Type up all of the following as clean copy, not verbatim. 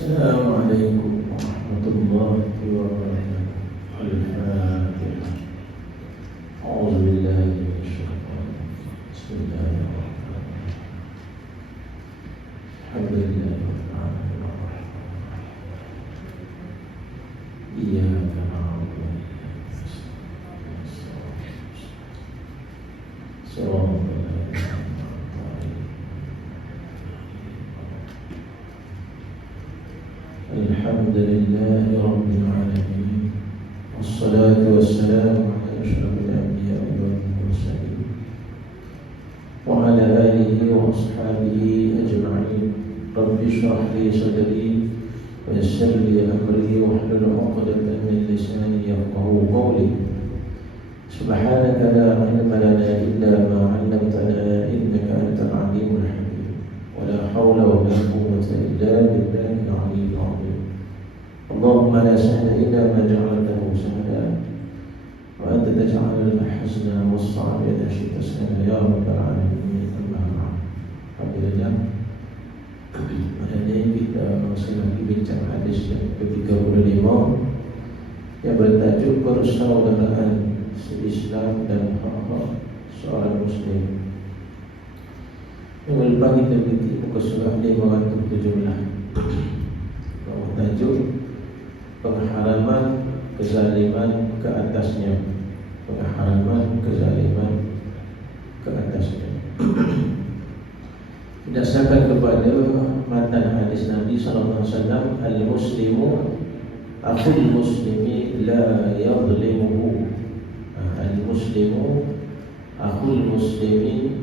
السلام عليكم ورحمة الله وبركاته. الفاتحة. أعوذ بالله من الشيطان الرجيم. بسم الله الرحمن الرحيم. الحمد لله رب العالمين الرحمن الرحيم. إياك نعبد وإياك نستعين. صراط الذين أنعمت عليهم. الحمد لله رب العالمين، والصلاة والسلام على أشرف الأنبياء والمرسلين وعلى آله وأصحابه أجمعين. رب اشرح لي صدري ويسر لي أمري واحلل عقدة من لساني يفقهوا قولي. سبحانك لا علم لنا إلا ما علمتنا إنك أنت العليم الحكيم. ولا حول ولا قوة إلا بالله العلي العظيم. اللهم لا سهل إلا ما جعلته سهلا، وأنت تجعل الحزن والصعب إذا شئت سهلا يا رب العالمين. أما بعد. Alhamdulillah, pada ini kita masih lagi bincang hadis yang ke-35 yang bertajuk persaudaraan se-Islam dan hak-hak seorang Muslim. Yang lepas kita berhenti muka surah 517, bertajuk pengharaman kezaliman ke atasnya. Pengharaman kezaliman ke atasnya. Berdasarkan kepada matan hadis Nabi sallallahu alaihi wasallam, al-muslimu akhul muslimi la yadhlimuhu. Al-muslimu akhul muslimi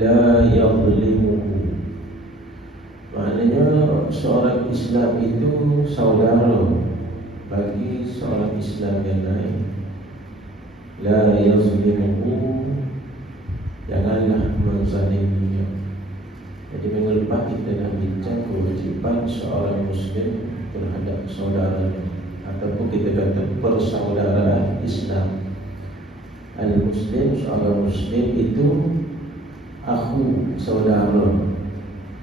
la yadhlimuhu. Maknanya seorang Islam itu saudara bagi seorang Islam yang lain. La yazlimuhu, janganlah menzaliminya. Jadi minggu lepas kita dah bincang kewajiban seorang Muslim terhadap saudaranya, ataupun kita kata persaudaraan Islam. Al-Muslim, seorang Muslim itu akhu, saudara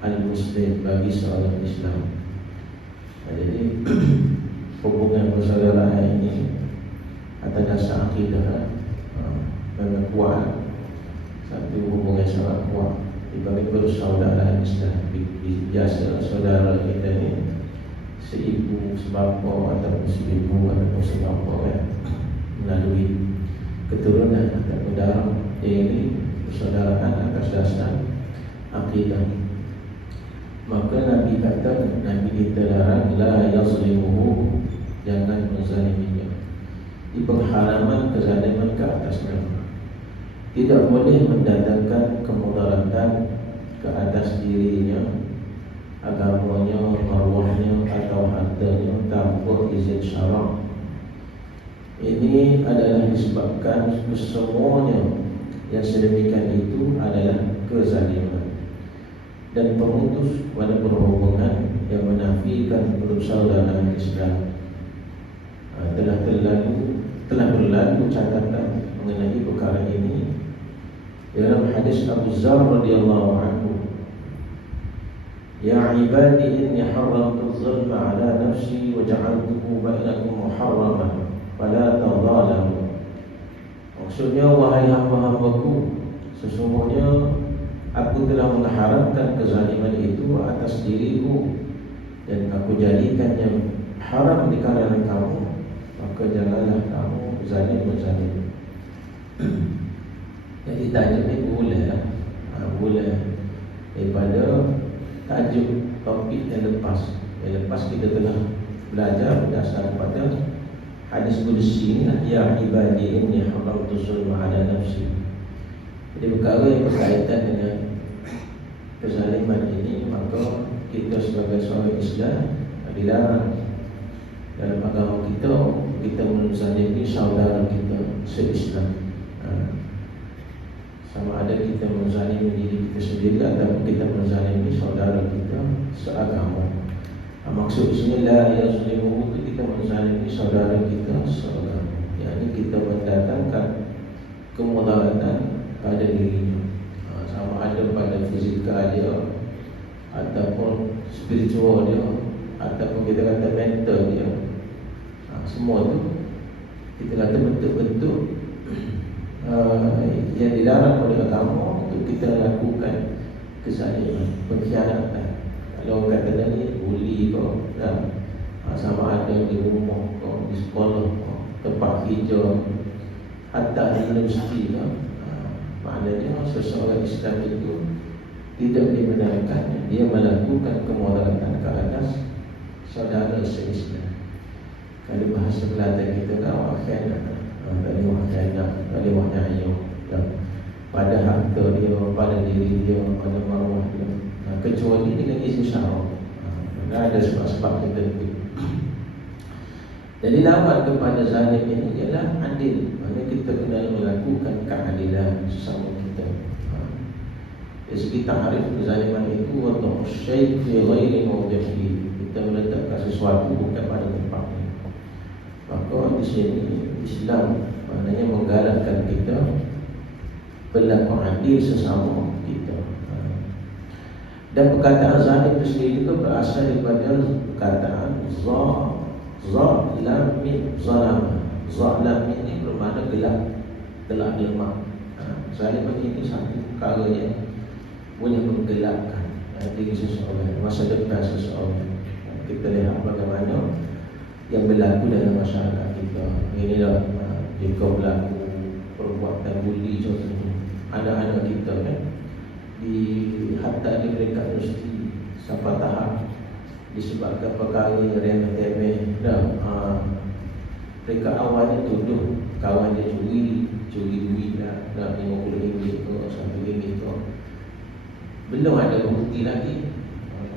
Al-Muslim bagi seorang Islam. Jadi hubungan persaudaraan ini atas dasar akidah memang kuat. Satu hubungan sangat kuat dibagi persaudaraan Islam. Biasa saudara kita ni seibu, sebapa ataupun seibu ataupun sebapa kan, melalui keturunan ataupun darah. Ini persaudaraan atas dasar akidah. Maka Nabi kata, Nabi kita larang la yazlimuhu, jangan menzaliminya. Di pengharaman kezaliman ke atasnya. Tidak boleh mendatangkan kemudaratan ke atas dirinya, agamanya, maruahnya atau hartanya tanpa izin syarak. Ini adalah disebabkan kesemuanya yang sedemikian itu adalah kezaliman dan pemutus pada perhubungan yang menafikan persaudaraan Islam. Telah berlalu catatan mengenai perkara ini dalam hadis Abu Dzar radhiyallahu anhu. Ya ibadi inni haramtu dzulma ala nafsi wa ja'altuhu bainakum muharraman fala tadhalamu. Maksudnya, wahai hamba-hambaku, sesungguhnya aku telah mengharamkan kezaliman itu atas diriku dan aku jadikannya haram di kalangan kamu, maka janganlah kamu zalim-zalim. Jadi tajuk ni boleh daripada tajuk topik yang lepas. Yang lepas kita telah belajar berdasar pada hadis qudsi ni, ya ibadi inni haramtu zulma ala nafsi. Jadi perkara yang berkaitan dengan kezaliman ini, maka kita sebagai seorang Islam dilarang dalam agama kita menzalimi saudara kita se-Islam. Sama ada kita menzalimi diri kita sendiri atau kita menzalimi saudara kita seagama. Maksud di sini la yazlimu itu kita menzalimi saudara kita seagama. Yakni kita mendatangkan kemudaratan pada dirinya, sama ada pada fizikal dia ataupun spiritual dia ataupun kita kata mental dia, semua tu kita kata bentuk-bentuk yang dilarang oleh agama untuk kita lakukan kezaliman, pengkhianatan. Kalau orang kata tadi buli kau, sama ada di rumah kau, di sekolah kau, tempat kerja, hatta di universiti kau, maknanya seseorang Islam itu tidak dibenarkan dia melakukan kemudaratan ke atas saudara se-Islam. Kalau bahasa Kelantan kita kau akhirat, tak boleh akhirat, tak boleh nyayuk pada harta dia, pada diri dia, pada maruah dia, kecuali dengan izin syarak. Ada sebab-sebab tertentu. Jadi lawan kepada zalim ini ialah adil. Maksudnya kita kena melakukan keadilan sesama kita. Dari segi ta'arif kezaliman itu atau syai' fi ghairi mawdihi, kita meletakkan sesuatu bukan pada tempatnya. Maka di sini Islam maknanya menggalakkan kita berlaku adil sesama kita. Dan perkataan zalim itu sendiri juga berasal daripada perkataan zalam min zalam. Zalam ini bermakna gelap, gelap lemak. Zalim ini satu perkara yang boleh menggelapkan diri seseorang, masa depan seseorang. Kita lihat bagaimana yang berlaku dalam masyarakat kita. Inilah jika berlaku perbuatan buli contohnya, anak-anak kita kan hatta di mereka universiti sampai tahap disebabkan perkara yang remeh-temeh. Mereka awalnya tuduh kawan dia curi duit lah, RM50 ke RM1 ke. Belum ada bukti lagi,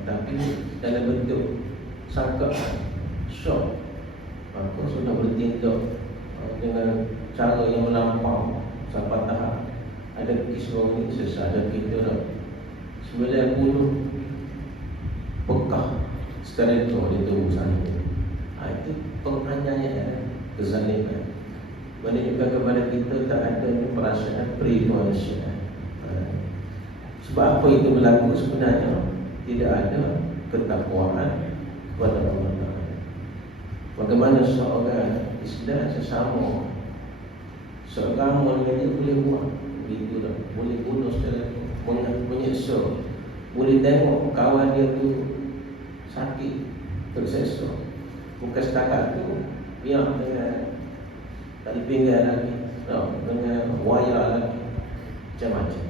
tapi dalam bentuk sangkaan, syok, maka sudah bertindak dengan cara yang melampau sampai tahap ada kisah ini sesada kita dah 90 pekah sekarang itu dia terus sana. Itu penganiayaan, kezaliman. Menunjukkan kepada kita tak ada perasaan pre-kemanusiaan. Sebab apa itu berlaku sebenarnya? Tidak ada ketakwaan kepada Allah Ta'ala. Bagaimana seorang Islam sesama seorang dia boleh buat begitu dah, boleh bunuh secara menyeksa, boleh tengok kawan dia tu sakit, terseksa. Bukan setakat tu, biar dengan tali pinggang lagi, dengan wayar lagi, macam-macam.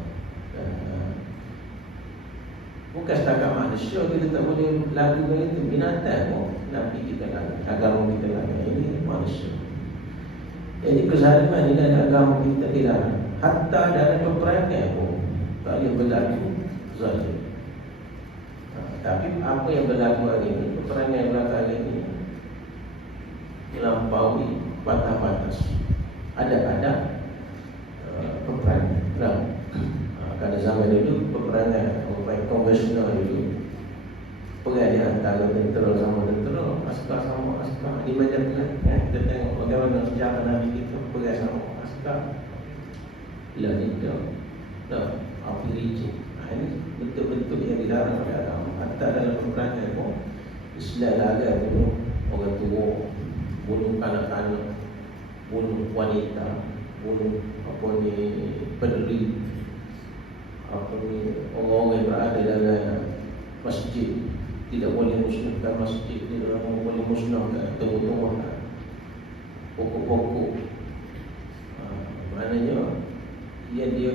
Bukan setakat manusia kita tak boleh lakukan itu, binatang pun Nabi kita lakukan, agama kita lakukan. Ini manusia. Jadi kezaliman di dalam agama kita dilarang. Hatta dalam peperangan pun tak boleh berlaku zalim. Tapi apa yang berlaku hari ini, peperangan yang berlaku hari ini melampaui batas-batas. Ada peperangan. Pada zaman dulu peperangan konvensional dulu, perang di antara tentera sama tentera, askar sama askar di medan perang. Kita tengok bagaimana sejarah Nabi kita perang sama askar. Bila kita api licin. Ini bentuk-bentuk yang dilarang oleh agama. Hatta dalam peperangan pun Islam larang bunuh orang tua, bunuh anak-anak, bunuh wanita, bunuh peduli, orang-orang yang berada dalam masjid. Tidak boleh musnahkan masjid, tidak boleh musnahkan tumbuh-tumbuhan, pokok-pokok. Maknanya dia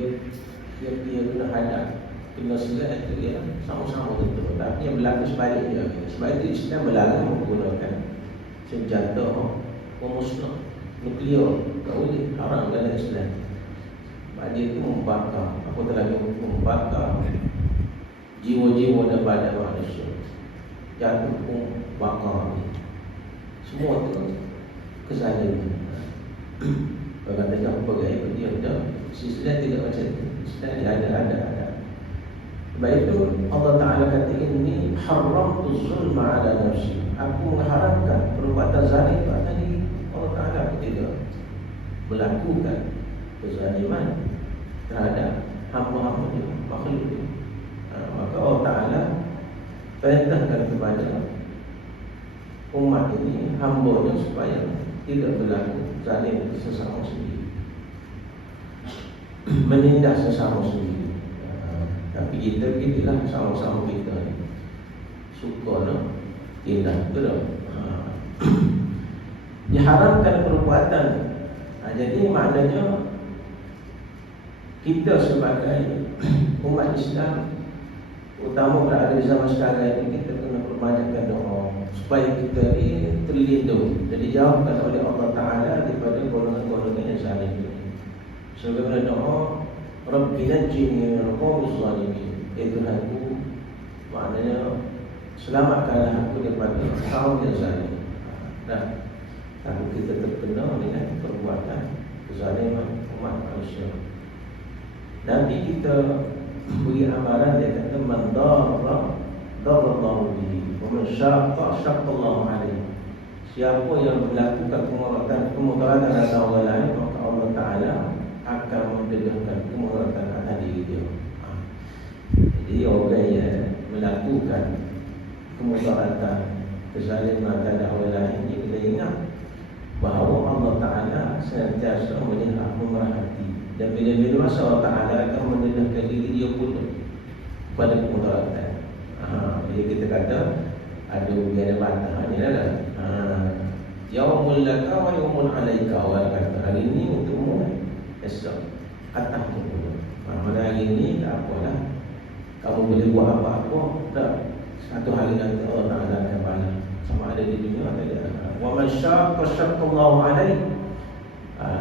kena hadap, kena selat itu dia sama-sama betul. Tapi yang berlaku sebaliknya. Sebab itu Islam melarang menggunakan senjata memusnah nuklear. Tak boleh, haram dalam Islam. Sebab dia itu membakar, apatah lagi membakar jiwa-jiwa dan badan manusia. Jatuh pun bakar. Semua itu kezaliman. Berkata jangan pergi dia dah. Islam tidak macam itu. Islam ada. Sebab itu Allah Ta'ala kata ini haramtu zulma ala nafsi. Aku mengharamkan perbuatan zalim pada diri. Allah Ta'ala tidak melakukan kezaliman terhadap hamba-hamba dia, makhluk dia. Maka Allah Ta'ala perintahkan kepada umat ini hamba-Nya supaya tidak berlaku zalim sesama sendiri, menindas sesama sendiri. Tapi kita lah sama-sama kita suka nak tindak betul. Diharamkan perbuatan. Jadi maknanya kita sebagai umat Islam, utama berada di zaman sekarang ini, kita kena perbanyakkan doa supaya kita ini terlindung dan dijauhkan oleh Allah Ta'ala daripada golongan-golongan yang zalim. Sebagaimana doa Rabbi najjini minal qawmiz zalimin, Tuhanku, maknanya selamatkanlah aku daripada kaum yang zalim. Dan takut kita terkena dengan perbuatan kezaliman umat manusia. Nanti kita beri amaran, dia kata man darra darallahu bihi wa man syaqqa syaqqallahu alaihi. Siapa yang melakukan kemudaratan atas orang lain, maka Allah Ta'ala akan mendedahkan kemudaratan atas diri dia. Jadi orang yang melakukan kemudaratan, kezaliman terhadap orang lain, dia kena ingat bahawa Allah Ta'ala senantiasa melihat, memerhati, dan bila-bila masa Allah Ta'ala akan mendedahkan diri dia pula pada kemudaratan. Jadi kita kata ada ujian bantah ni lah. Yaumul laka wa yaumul alaika. Orang kata hari ini untukmu, esok atasmu pula. Mana hari ini tak apalah, kamu boleh buat apa-apa, tak, satu hari nanti Allah Ta'ala akan balas, sama ada di dunia atau di akhirat. Wa man syaqqa syaqqallahu alaihi.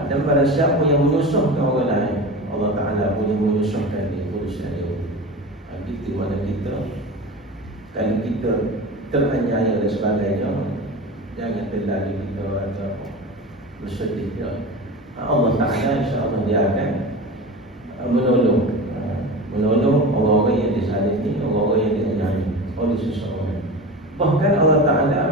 Dan pada siapa yang menyusahkan orang lain, Allah Ta'ala boleh menyusahkan dia, urusan dia. Itu mana kita, kalau kita teraniaya dan sebagainya, jangan terlalu kita rasa bersedih. Allah Ta'ala insya-Allah dia akan menolong orang-orang yang disalimi, orang-orang yang dianiaya oleh seseorang. Bahkan Allah Ta'ala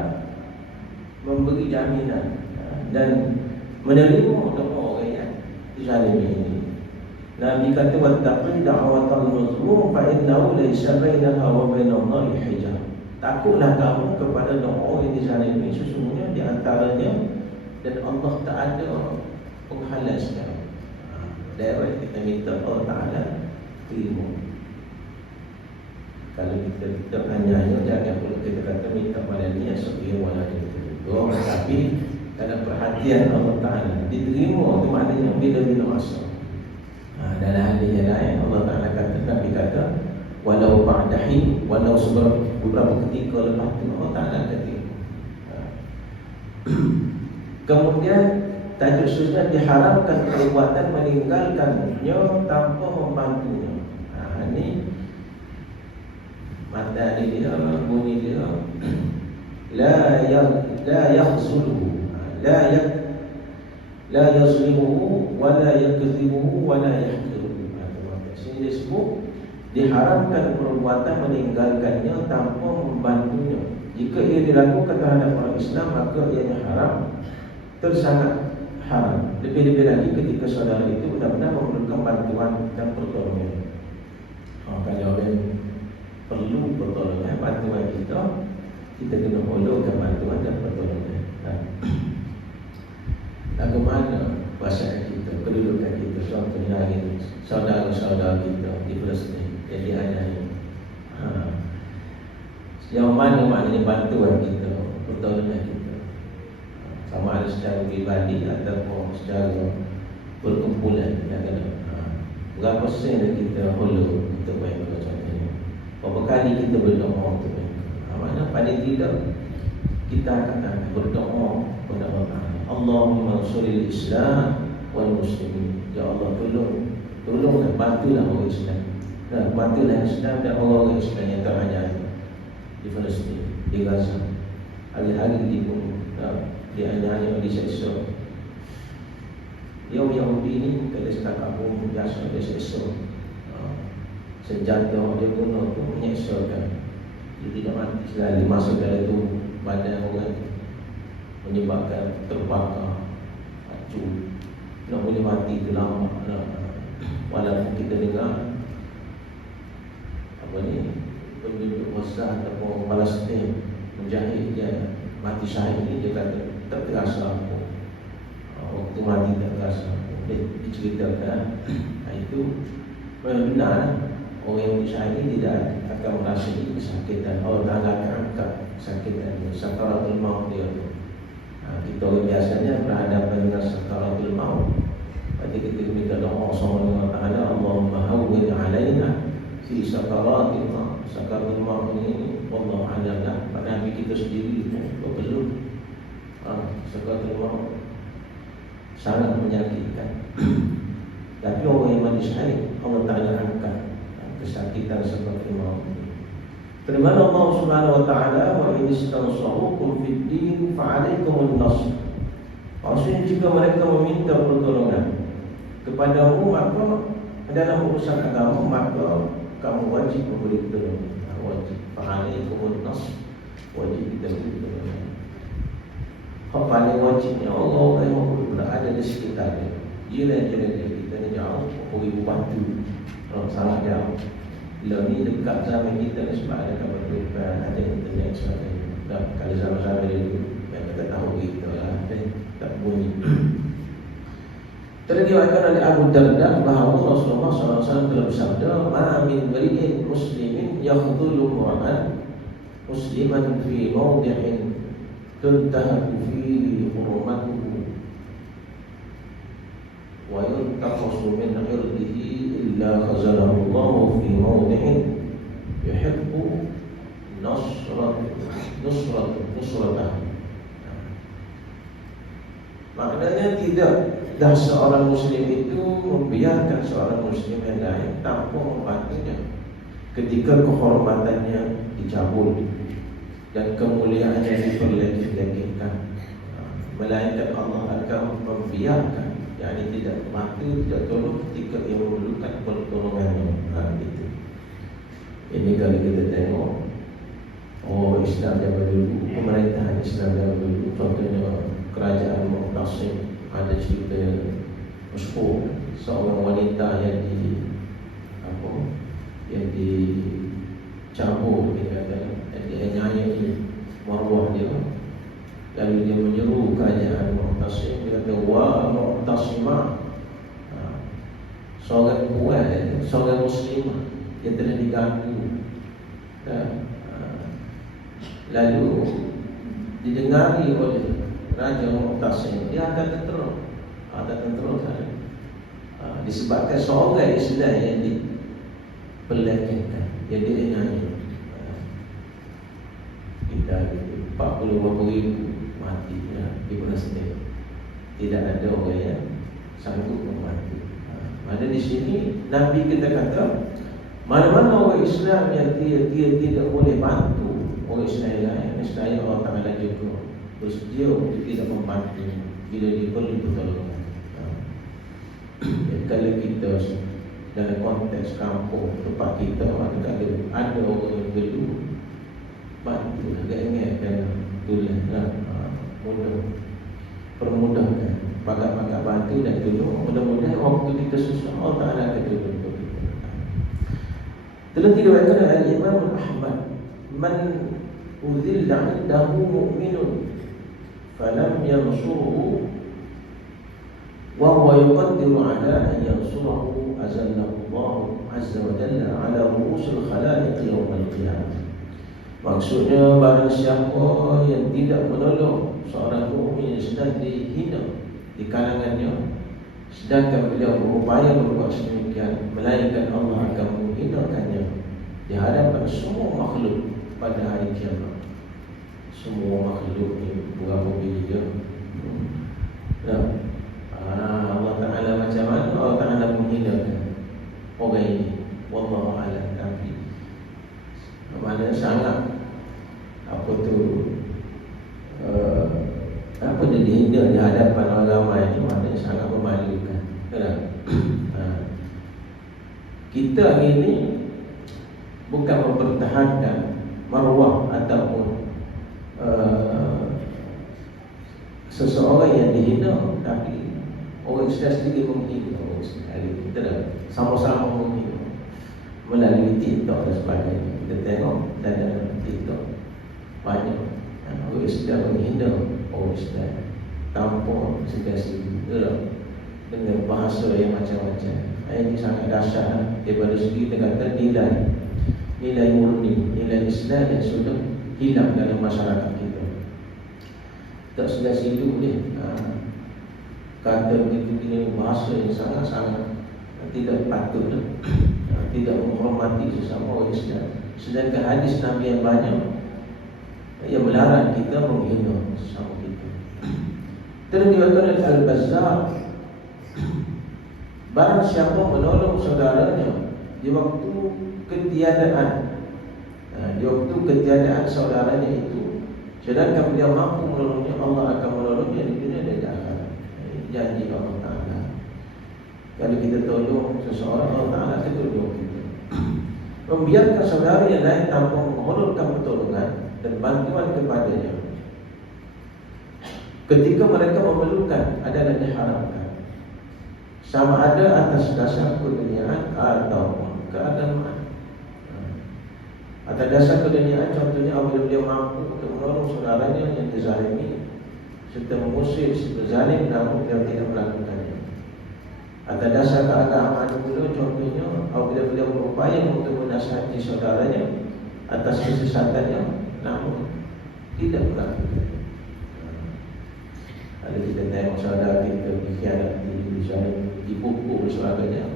memberi jaminan dan menerima orang-orang yang dizalimi ini. Nabi kata wattaqi da'watal mazlum fa innahu laysa bainaha wa bainallahi hijab. Takutlah kamu kepada doa yang dizalimi, sesungguhnya di antaranya dan Allah tak ada penghalang sekarang. Daerah kita minta Allah Ta'ala terima. Kalau kita teraniaya, jangan perlu kita kata minta pada niat supaya wala itu. Tapi dalam perhatian Allah Ta'ala diterima, itu maknanya bila-bila masa. Dalam hadis yang lain Allah Ta'ala kata, Nabi kata walau ba'dahi, walau beberapa ketika lepas itu Allah Ta'ala kata. Kemudian tajuk sunnah diharamkan perbuatan meninggalkannya tanpa membantunya. Ini mata dia, bunyi dia la yakhzuluhu, la yazlimuhu wa la yakzibuhu wa la yahqiruhu. Sini disebut diharamkan perbuatan meninggalkannya tanpa membantunya. Jika ia dilakukan terhadap orang Islam, maka ianya haram, tersangat haram. Lebih-lebih lagi ketika saudara itu benar-benar memerlukan bantuan dan pertolongan. Kalau orang perlu pertolongan, bantuan kita kena follow-kan bantuan dan pertolongan. Bagaimana bahasa kita, kedudukan kita, contohnya hari saudara-saudara kita di Palestin yang dianiaya. Yang mana maknanya bantuan kita, pertolongan kita, sama ada secara pribadi ataupun secara perkumpulan. Berapa sen kita follow untuk baik contohnya. Berapa kali kita berdoa untuk mereka. Mana paling tidak kita akan berdoa kepada Allah Ta'ala, Allahumma ansuril Islam wal muslimin. Ya Allah, tolonglah, bantulah orang Islam. Bantulah Islam dan orang Islam yang teraniaya di Palestin, di Gaza. Hari-hari dibunuh, dianiaya, diseksa. Yahudi ini kalau setakat pun biasa dia seksa. Senjata dia guna tu menyeksakan. Dia tidak mati sekali masuk dalam tu badan orang, menyebabkan terbakar, hancur. Nak boleh mati itu lama. Walaupun kita dengar penduduk Gaza ataupun Palestin menjahit dia mati syahid ni dia kata tak terasa apa. Waktu mati tak terasa apa. Dia diceritakan itu benar. Orang yang mati syahid ni tidak akan merasai kesakitan. Allah Ta'ala akan angkat kesakitan dia, sakaratul maut dia tu. Kita biasanya berhadapan dengan sakaratul maut. Jadi kita minta doa sama Allah Ta'ala, Allahumma hawwin alaina fi sakaratul maut. Sakaratul maut ini wallahu a'lam lah. Nabi kita sendiri pun perlu sakaratul maut sangat menyakitkan. Tapi orang yang mati syahid Allah Ta'ala angkat kesakitan seperti maut. Firman Allah Subhanahu wa taala, wa in istansarukum fid din fa'alaikumun nasr. Maksudnya jika mereka meminta pertolongan kepadamu maka dalam urusan agama maka kamu wajib memberi pertolongan. Wajib fa'alaikumun nasr. Wajib kita beri pertolongan. Hak paling wajibnya Allah yang berada di sekitar dia. Jiran-jiran kita ni jauh, beri bantu. Kalau salah jauh. Bila ni dekat zaman kita ni sebab ada kabar berita, ada internet sebagainya. Dan kalau zaman-zaman dulu yang kita tahu kita lah, tak bunyi. Terriwayatkan oleh Abu Darda bahawa Rasulullah SAW telah bersabda, "Ma min mri'in muslimin yakhdhulu mur'an musliman fi mawdi'in tuntahaku fihi hurmatuhu wa yuntaqasu min 'irdihi illa khazalahu Allah fi mawdi'in yuhibbu nusratahu." Maknanya tidaklah seorang muslim itu membiarkan seorang muslim yang lain tanpa membantunya ketika kehormatannya dicabut dan kemuliaannya diperlekehkan, melainkan Allah akan membiarkan, yakni tidak membantu, tidak tolong ketika ia memerlukan pertolongannya. Itu. Ini kalau kita tengok Islam zaman dulu, pemerintahan Islam zaman dulu, contohnya kerajaan Mu'tasim, ada cerita masyhur seorang wanita yang dicabut, dianyai maruah dia. Lalu dia menyeru kerajaan Mu'tasim, dia kata, "Wa Mu'tasimah, seorang perempuan, seorang muslimah yang telah diganggu." Lalu didengari oleh Raja Mu'tasim, dia akan tentera, disebabkan seorang Islam yang dipelekehkan, yang dianyai. Kita 40 berapa ribu mati di Palestin. Tidak ada orang yang sanggup membantu. Ada di sini Nabi kita kata, mana-mana orang Islam yang dia tidak boleh bantu orang Islam lain, nescaya Allah Ta'ala juga bersedia untuk tidak membantu bila diperlukan pertolongan. Kalau kita dalam konteks kampung tempat kita, ada orang yang perlu bantu, agak ingatkan tulislah, mudah permudahkan, pakat-pakat bantu dan tolong. Mudah-mudahan waktu kita susah Allah Ta'ala akan tolong kita. Telah diriwayatkan oleh Imam Ahmad, "Man udhilla 'indahu mu'minun falam yansuruhu wa huwa yuqaddiru 'ala an yansurahu azallahu Allah azza wa jalla 'ala ru'usil khalaiq yawm al-qiyamah." Maksudnya barang siapa yang tidak menolong seorang mukmin yang sedang dihina di kalangannya, sedangkan beliau berupaya berbuat sedemikian, melainkan Allah akan menghinakannya di hadapan semua makhluk pada hari kiamat. Semua makhluk ini berapa bila Allah Ta'ala macam mana Allah Ta'ala menghinakan orang ini, wallahu a'lam. Tapi mana sangat dia dihina di hadapan orang ramai itu, maknanya sangat memalukan. Kita hari ini bukan mempertahankan maruah ataupun seseorang yang dihina, tapi orang Islam sendiri menghina orang Islam. Kita dah sama-sama menghina melalui TikTok dan sebagainya. Kita tengok dalam TikTok banyak orang Islam menghina orang Islam tanpa segasi dengan bahasa yang macam-macam. Ini sangat dahsyat daripada segi kita kata nilai murni, nilai Islam yang sudah hilang dalam masyarakat kita. Tak segasi itu boleh kata begitu bahasa yang sangat-sangat tidak patut, tidak menghormati sesama orang Islam. Sedangkan hadis Nabi yang banyak yang melarang kita menghina sesama kita. Terlihat oleh Al-Bazzar, barang siapa menolong saudaranya di waktu ketiadaan, saudaranya itu, sedangkan dia mampu menolongnya, Allah akan menolongnya di dunia dan di akhirat. Janji Allah Ta'ala. Kalau kita tolong seseorang, Allah Ta'ala akan tolong kita. Membiarkan saudara yang lain tanpa menghulurkan pertolongan dan bantuan kepadanya ketika mereka memerlukan adalah diharamkan, sama ada atas dasar keduniaan atau keagamaan. Atas dasar keduniaan, contohnya apabila dia mampu untuk menolong saudaranya yang dizalimi serta mengusir si berzalim namun dia tidak melakukannya. Atas dasar keagamaan pula, contohnya apabila beliau berupaya untuk menasihati saudaranya atas kesesatannya namun tidak melakukannya. Ada kita tengok saudara kita dikhianati, dizalim, dipukul sebagainya,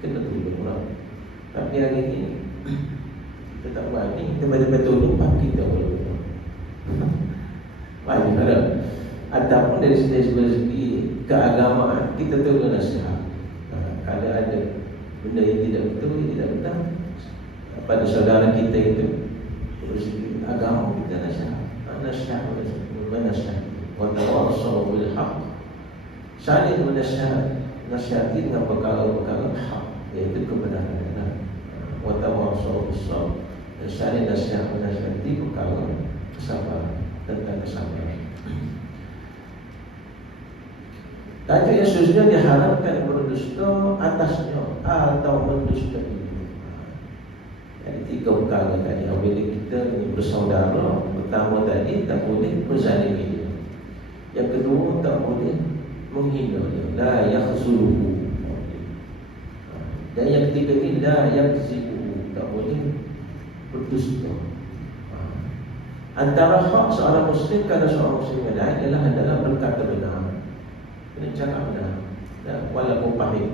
kita tolong orang. Tapi hari ini kita tak buat ni, kita betul-betul lupa kita boleh. Banyak ada. Ataupun dari segi keagamaan kita tolong nasihat. Kalau ada benda yang tidak betul, yang tidak benar pada saudara kita itu, dari segi agama kita nasihat, watawassaw bil haqq, saling menasihati dengan perkara-perkara hak, iaitu kebenaran. Watawassaw bis sabr, saling menasihati perkara kesabaran, tentang kesabaran. Tajuk yang seterusnya diharapkan berdusta atasnya atau mendustai. Jadi tiga perkara tadi. Apabila kita bersaudara, pertama tadi tak boleh berzalimi dia. Yang kedua tak boleh menghina dia, la yakhzuluhu. Dan yang ketiga ni la yakzibuhu, tak boleh berdusta. Antara hak seorang muslim kepada seorang muslim yang lain adalah berkata benar. Kena cakap benar, walaupun pahit.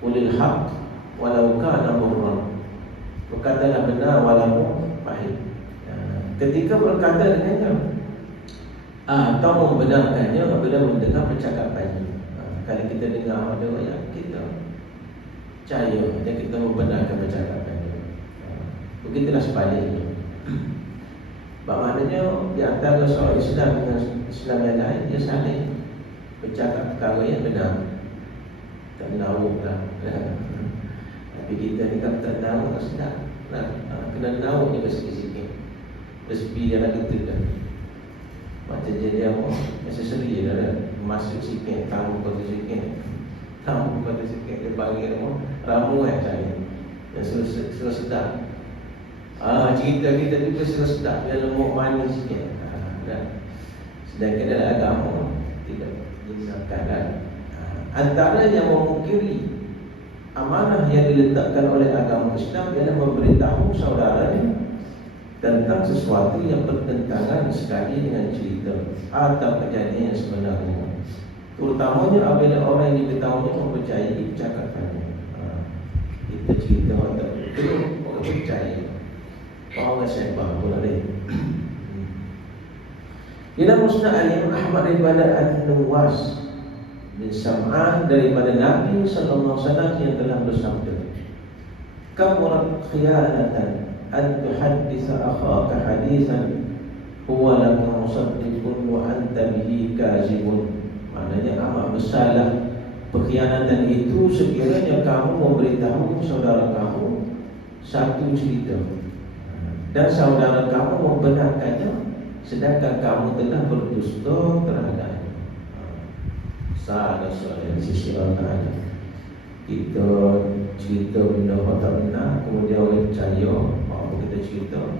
Ulil haq walau kana murran, berkatalah benar walaupun pahit. Ketika berkata dengannya atau membenarkannya apabila mendengar percakapannya. Kalau kita dengar ada yang kita percaya dan kita membenarkan percakapannya, begitulah sebaliknya. Maknanya di antara seorang Islam dengan Islam yang lain, dia saling bercakap perkara yang benar, tak menawuk lah. Tapi kita ni kan tak menawuk, tak sedap. Kena menawuk juga sikit-sikit. Respi dia nak ketuk kan. Macam jadi apa, aksesori dia dah masuk sikit, tamu kata sikit, dia bagi apa, ramu saya. Dan suruh sedap. Cerita kita juga suruh sedap, dia lemuk manis sikit. Sedangkan dalam agama tidak digunakan. Antara yang memungkiri amanah yang diletakkan oleh agama Islam ialah memberitahu saudaranya tentang sesuatu yang bertentangan sekali dengan cerita atau kejadian yang sebenarnya. Terutamanya apabila orang yang diketahui mempercayai percakapannya. Kita cerita orang tak betul, orang percaya. Orang saya bahawa boleh. Dalam Musnad Al-Imam Ahmad daripada An-Nuwas bin Sam'an daripada Nabi sallallahu alaihi wasallam yang telah bersabda, "Kamurat khiyanatan an tuhadditsa akhaka haditsan huwa laka musaddiqun wa anta bihi kazibun." Maknanya amat besarlah pengkhianatan itu sekiranya kamu memberitahu saudara kamu satu cerita dan saudara kamu membenarkannya sedangkan kamu telah berdusta terhadapnya. Salah soal sisi Allah. Kita cerita benda yang tak benar, kemudian orang percaya apa kita cerita,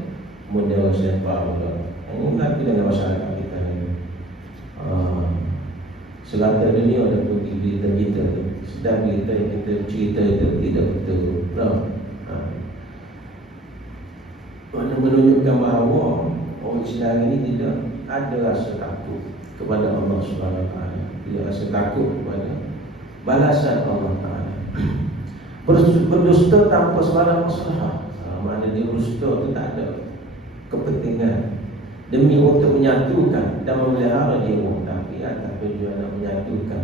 kemudian orang siapa pula. Ini berlaku dalam masyarakat kita ni. Serata dunia ada pergi berita kita. Sedang berita yang kita cerita itu tidak betul. Mana menunjukkan bahawa orang Islam ini tidak ada rasa takut kepada Allah Subhanahu Wa Taala, tidak rasa takut kepada balasan Allah Taala. Berdusta tanpa sebarang masalah. Mana dia dusta itu tak ada kepentingan demi untuk menyatukan dan memelihara jiwa, tapi atas tujuan nak menyatukan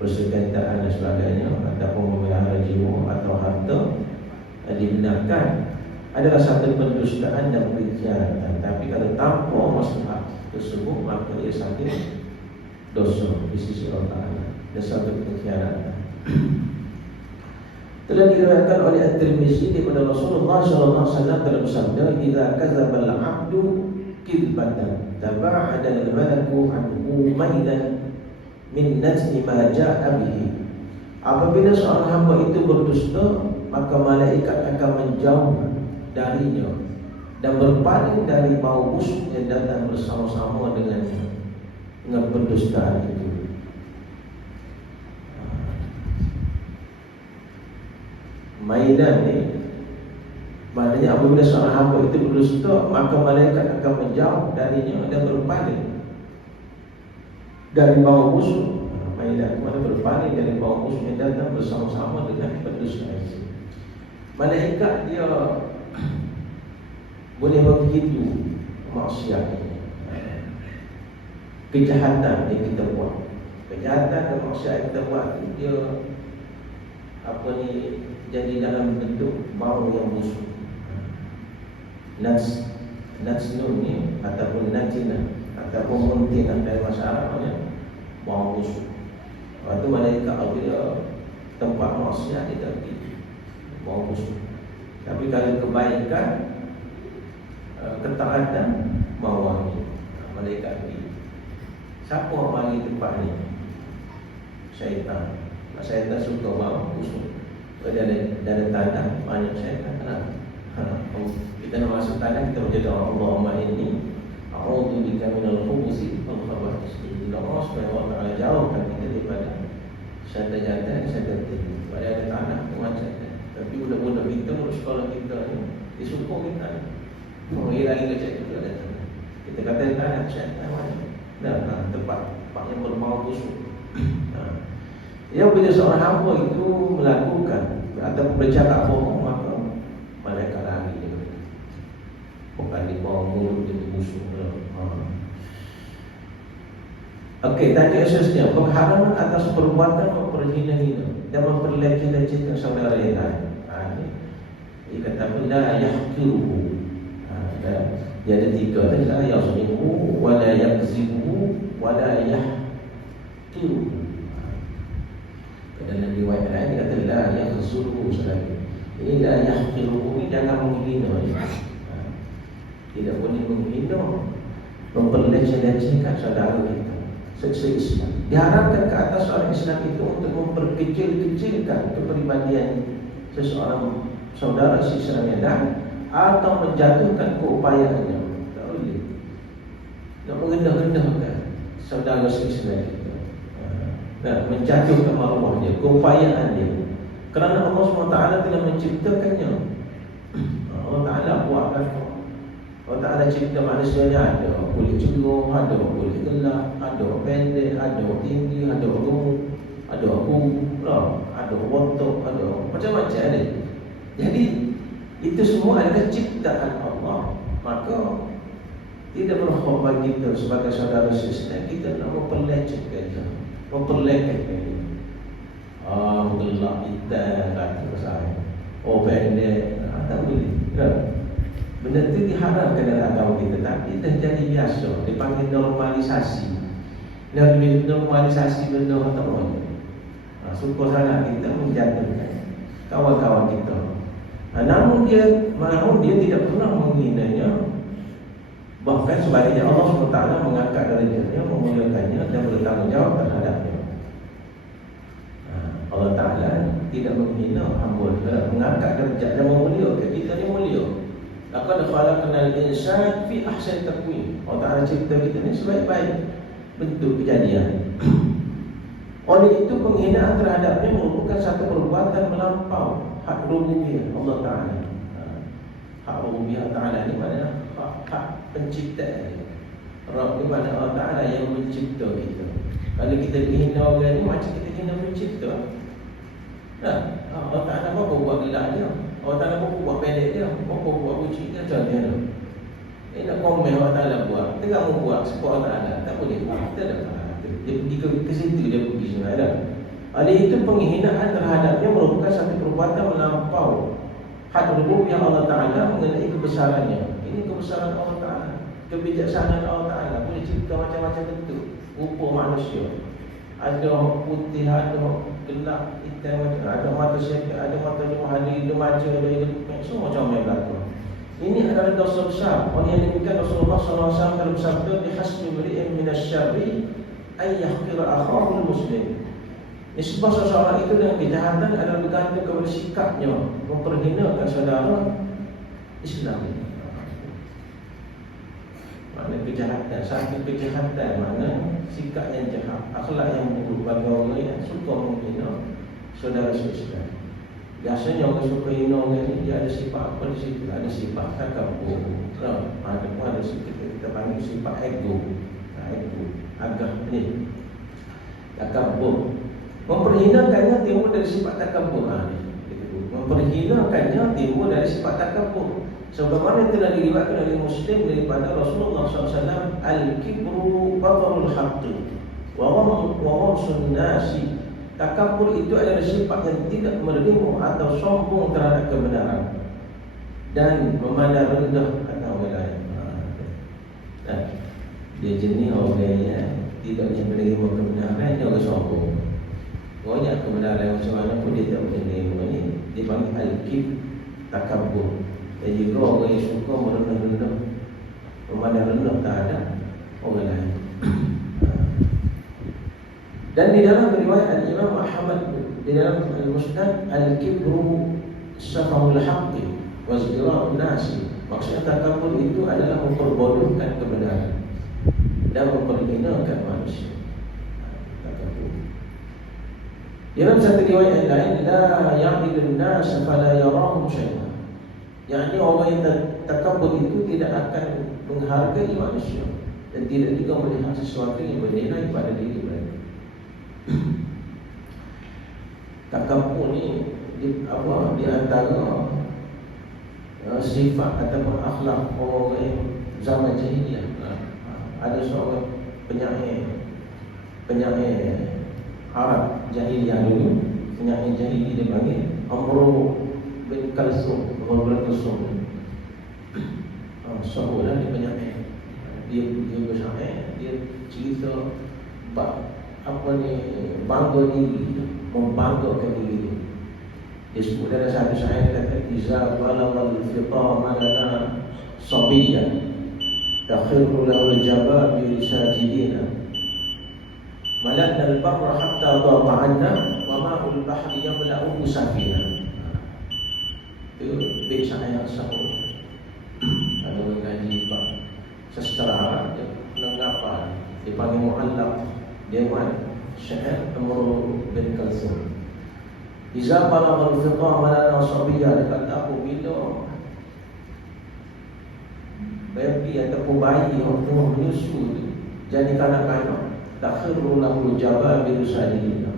persekitaran dan sebagainya, ataupun memelihara jiwa atau harta dibenarkan, adalah satu pendustaan dan pengkhianatan. Tapi kalau tanpa masalah tersebut, maka ia satu dosa di sisi Allah Ta'ala dan satu pengkhianatan. Telah diriwayatkan oleh At-Tirmizi daripada Rasulullah sallallahu alaihi wasallam dalam sabda, "Idza kadzdzaba al-'abdu kadzbatan taba'ada al-malaku 'anhu mailan min najmi ma ja'a bihi." Apabila seorang hamba itu berdusta, maka malaikat akan menjauh darinya dan berpaling dari bau busuk yang datang bersama-sama dengannya, dengan pendustaan itu. Maidan ni maknanya apabila seorang hamba itu berdusta, maka malaikat akan menjauh darinya dan berpaling dari bau busuk. Maidan mana berpaling dari bau busuk yang datang bersama-sama dengan pendustaan itu. Malaikat dia boleh begitu maksiat, kejahatan yang kita buat, kejahatan dan maksiat yang kita buat, dia jadi dalam bentuk bau yang busuk. Najnun ni ataupun najina ataupun muntinah dari bahasa Arabnya bau busuk. Lepas tu malaikat apabila tempat maksiat dia tak pergi bau busuk. Tapi kalau kebaikan, ketaatan, bau wangi, malaikat pergi. Siapa bagi tempat ni? Syaitan. Syaitan suka bau busuk. Dalam tanah banyak syaitan. Kita nak masuk tanah, kita baca doa, Allahumma inni a'udzu bika minal khubuthi wal khaba'ith. Allah Subhanahu Wa Taala jauhkan kita daripada syaitan-syaitan, syaitan tinggi. Pada ada tanah macam ni. Tapi budak-budak kita, sekolah kita ni disupport kita. Dia lagi kecil kita ada tanah. Kita kata tanah syaitan mana? Dan tempat yang berbau busuk. Ya, bila seorang hamba itu melakukan atau bercakap bohong, maka malaikat lari dia. Bukan di bawah mulut dia busuk. Okey, tajuk asalnya pengharaman atas perbuatan memperhina-hina dan memperleceh-lecehkan saudara yang lain. Dia kata la yahqiruhu. Dia ada tiga, la yazlimuhu wa la yakzibuhu wa la yahqiruhu. Dalam riwayat lain dia kata la yakhzuluhu selagi. Ini la yahqiruhu, jangan menghina. Tidak boleh menghina, memperleceh-lecehkan saudara kita, se-Islam. Diharapkan ke atas orang Islam itu untuk memperkecil-kecilkan kepribadian seseorang saudara Islam yang lain atau menjatuhkan keupayaannya. Tak boleh nak merendah-rendahkan saudara Islam kita, dan menjatuhkan maruahnya, keupayaan dia. Kerana Allah SWT telah menciptakannya. Allah Ta'ala buatkan, Allah Ta'ala cipta manusianya ada kulit cerung, ada kulit gelap, ada pendek, ada tinggi, ada gemuk, ada kurus, ada otot, ada macam-macam ada. Jadi itu semua adalah ciptaan Allah. Maka tidak berhak bagi kita sebagai saudara Islam kita nak memperlecehkan dia, memperlekehkan dia. Gelap hitam kata saya, pendek, tak boleh. Benda itu diharapkan dalam agama kita, tapi dah jadi biasa, dipanggil normalisasi. Normalisasi benda tak boleh. Suka sangat kita menjatuhkan kawan-kawan kita. Namun dia tidak pernah menghinanya. Bahkan sebaliknya Allah SWT mengangkat derajatnya, memuliakannya dan bertanggungjawab terhadapnya. Allah Ta'ala tidak menghina hamba, mengangkat derajat dan memuliakan. Kita ni mulia. Laqad khalaqnal insana fi ahsani taqwim. Allah Ta'ala cipta kita ni sebaik-baik bentuk kejadian. Oleh itu penghinaan terhadapnya merupakan satu perbuatan melampau hak rububiyah Allah Ta'ala. Hak rububiyah Ta'ala ni mana? Hak pencipta. Rabb ni mana? Allah Ta'ala yang mencipta kita. Kalau kita hina orang ni macam kita hina pencipta. Allah Ta'ala apa buat gelap dia, Allah Ta'ala apa buat pendek dia, apa buat uji dia, macam dia tu. Nak komen Allah Ta'ala buat, kita tak mau buat sebab Allah Ta'ala tak boleh buat. Kita dah dia pergi ke situ, dia pergi sebenarnya. Oleh itu penghinaan terhadapnya merupakan satu perbuatan melampau hak rububiyah Allah Ta'ala mengenai kebesarannya. Ini kebesaran Allah Ta'ala, kebijaksanaan Allah Ta'ala. Boleh cipta macam-macam bentuk rupa manusia. Ada putih, ada gelap, hitam, ada mata sipit, ada mata jumhali, ada maca, ada semua macam yang berlaku. Ini adalah dosa besar. Oleh yang demikian Rasulullah SAW telah bersabda, "Bihasbi mri'in minasyarri ay yahqira akhahu muslim." Nisbah seseorang itu dengan kejahatan adalah bergantung kepada sikapnya memperhinakan saudara Islam. Mana kejahatan, satu kejahatan, mana sikap yang jahat, akhlak yang buruk bagi orang yang suka menghina saudara Islam. Biasanya orang suka hina orang ni, dia ada sifat apa di situ? Ada sifat takabur. Ada sifat kita panggil sifat ego. Ego agak ni takabur. Memperhinakannya timbul dari sifat takabur. Memperhinakannya timbul dari sifat takabur. Sebagaimana telah diriwayatkan oleh Muslim daripada Rasulullah SAW, al-kibru batarul haqqi wa ghamsun nasi. Takabur itu adalah sifat yang tidak menerima atau sombong terhadap kebenaran dan memandang rendah akan orang lain. Dia jenis orang yang tidak menerima kebenaran, dia orang sombong. Banyak kebenaran macam mana pun dia tak menerima ni, dia panggil al-kib, takabur. Dan juga orang yang suka merendah-rendah, memandang rendah terhadap orang lain. Dan di dalam riwayat Imam Ahmad di dalam Al-Musnad, al-kibru safahul haqqi wa izdira'un nasi. Maksudnya takabur itu adalah memperbodohkan kebenaran dan memperhinakan manusia. Takabur. Dalam satu riwayat lain, la ya'idun nas fala yarahum syai'an. Yakni orang yang takabur itu tidak akan menghargai manusia dan tidak juga melihat sesuatu yang bernilai pada diri mereka. Takabur ni di antara sifat ataupun akhlak orang yang zaman jahiliyah. Ada seorang penyair Arab jahiliyah dulu, penyair jahili dia panggil Amru bin Kalsum. Seorang dia penyair, dia bersyair, dia cerita apa ni, bangga diri, membanggakan diri. Dia sebut dalam satu syair kata, "Iza balagal fitama lana sabiyyan takhiru lahul jababi sajidina malakna al-barra hatta dhama'anna wa ma'ul bahri yamla'u safina." Itu bait syair yang sahur. Ada orang kaji sastra Arab, dia menangkap, dia panggil mu'allaq, dia buat syair Amru bin Kalsum. Iza balagal fitama lana sabiyyan, kata aku bila baby ataupun bayi yang tengah menyusu tu jadi kanak-kanak, takhiru lahul jababi sajidina.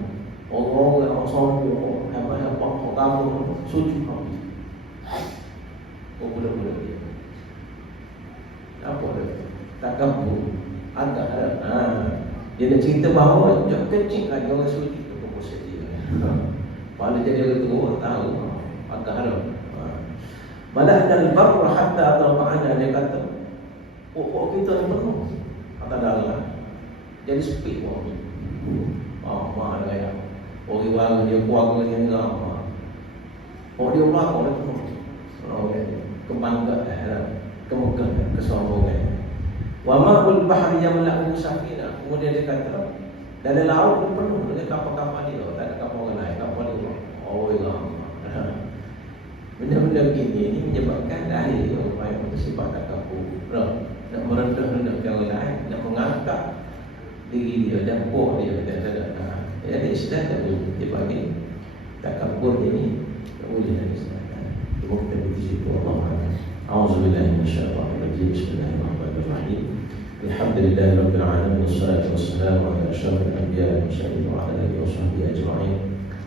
Orang-orang yang sombong, apa-apa kamu sujud kami. Budak-budak dia apa dia? Takabur. Agak dia nak cerita bahawa sejak kecil lagi orang sujud ke pembuat dia. Pada jadi orang tua tahu agak haram. Malakna al-barra hatta dhama'ana, dia kata pokok kita ni penuh kata dalam. Jadi sepi orang. Mahal gaya. Orang dia keluarga dia enggak. Dia belakang dia penuh. Kebanggaan, kemegahan, kesombongan. Wa ma'ul bahri yamla'u safina. Kemudian dia kata, dalam laut pun penuh dengan kapal-kapal dia, tak ada kapal orang lain, kapal dia. Oh ya. Benda-benda begini ini menyebabkan lahir yang bersifat takabur, nak merendah-rendahkan orang lain, nak mengangkat diri dia dan puak dia dan tak. Jadi Islam tak boleh dia bagi takabur ini tak boleh dari Islam. Kita di situ Allah. Auzubillahi minasyaitonir rajim. Bismillahirrahmanirrahim. Alhamdulillahirabbil alamin wassalatu wassalamu ala asyrafil anbiya'i wal mursalin wa ala alihi washabbihi ajma'in.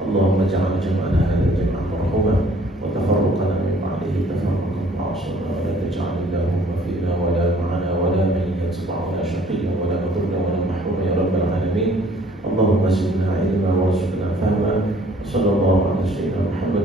Allahumma ja'al jam'ana hadha jam'an marhuma wa tafarruqana min ba'dihi tafarruqan ma'suma wa la taj'al Allahumma fina wa la ma'ana wa la man yatba'una shaqiyyan wa la madhurran wa la mahrum ya rabbal alamin. Allahumma zidna ilma warzuqna fahma. Sallallahu alaihi wa sallam.